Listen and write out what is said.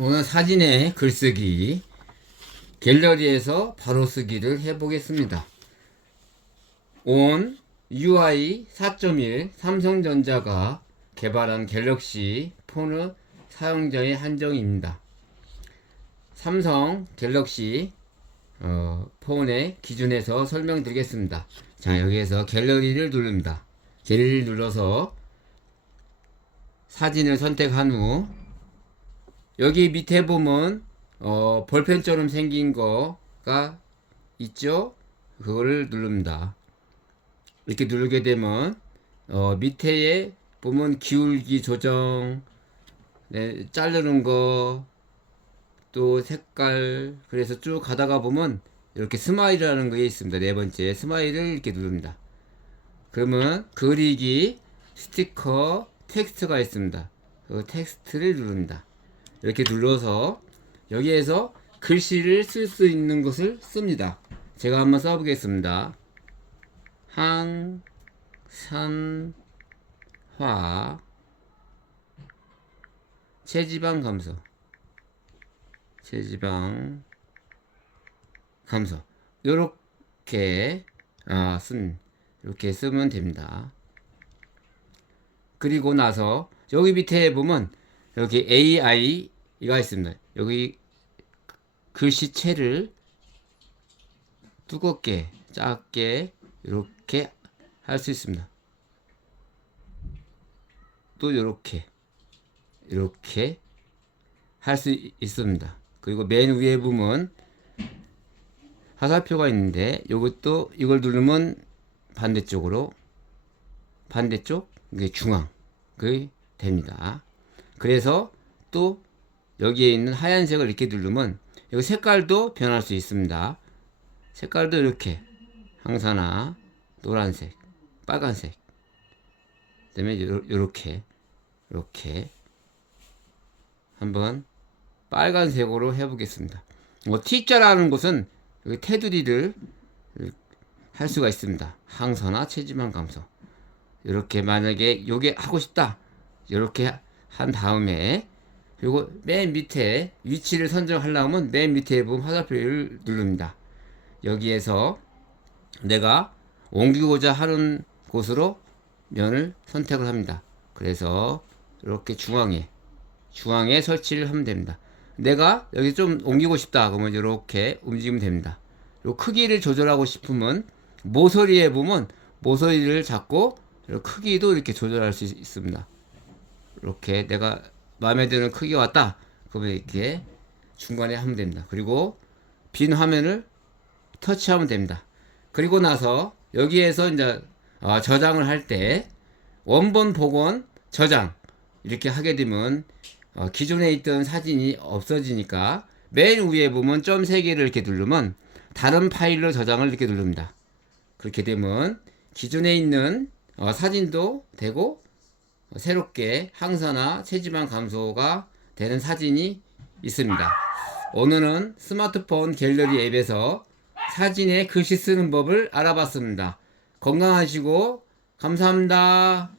오늘 사진의 글쓰기 갤러리에서 바로 쓰기를 해보겠습니다. 온 UI 4.1 삼성전자가 개발한 갤럭시 폰의 사용자의 한정입니다. 삼성 갤럭시 어, 폰의 기준에서 설명드리겠습니다. 자 여기에서 갤러리를 누릅니다. 갤러리를 눌러서 사진을 선택한 후 여기 밑에 보면 어, 볼펜처럼 생긴 거가 있죠? 그거를 누릅니다. 이렇게 누르게 되면 어, 밑에에 보면 기울기 조정, 네, 자르는 거, 또 색깔, 그래서 쭉 가다가 보면 이렇게 스마일이라는 게 있습니다. 네 번째 스마일을 이렇게 누릅니다. 그러면 그리기, 스티커, 텍스트가 있습니다. 그 텍스트를 누릅니다. 이렇게 눌러서 여기에서 글씨를 쓸 수 있는 것을 씁니다. 제가 한번 써보겠습니다. 항 산 화 체지방 감소 체지방 감소 요렇게 아, 쓴 이렇게 쓰면 됩니다. 그리고 나서 여기 밑에 보면 여기 AI가 있습니다. 여기 글씨체를 두껍게 작게 이렇게 할 수 있습니다. 또 이렇게 이렇게 할 수 있습니다. 그리고 맨 위에 보면 화살표가 있는데 이것도 이걸 누르면 반대쪽으로 반대쪽 이게 중앙 그 됩니다. 그래서 또 여기에 있는 하얀색을 이렇게 누르면 여기 색깔도 변할 수 있습니다. 색깔도 이렇게 항산화 노란색, 빨간색, 그다음에 이렇게 이렇게 한번 빨간색으로 해보겠습니다. 뭐 T자라는 것은 여기 테두리를 할 수가 있습니다. 항산화 체지방 감소. 이렇게 만약에 요게 하고 싶다. 이렇게 한 다음에 그리고 맨 밑에 위치를 선정하려면 맨 밑에 보면 화살표를 누릅니다. 여기에서 내가 옮기고자 하는 곳으로 면을 선택을 합니다. 그래서 이렇게 중앙에 중앙에 설치를 하면 됩니다. 내가 여기 좀 옮기고 싶다 그러면 이렇게 움직이면 됩니다. 요 크기를 조절하고 싶으면 모서리에 보면 모서리를 잡고 크기도 이렇게 조절할 수 있습니다. 이렇게 내가 마음에 드는 크기 왔다. 그러면 이렇게 중간에 하면 됩니다. 그리고 빈 화면을 터치하면 됩니다. 그리고 나서 여기에서 이제 어, 저장을 할 때 원본 복원 저장 이렇게 하게 되면 어, 기존에 있던 사진이 없어지니까 맨 위에 보면 점세 개를 이렇게 누르면 다른 파일로 저장을 이렇게 누릅니다. 그렇게 되면 기존에 있는 어, 사진도 되고 어, 새롭게 항산화 체지방 감소가 되는 사진이 있습니다. 오늘은 스마트폰 갤러리 앱에서 사진에 글씨 쓰는 법을 알아봤습니다. 건강하시고 감사합니다.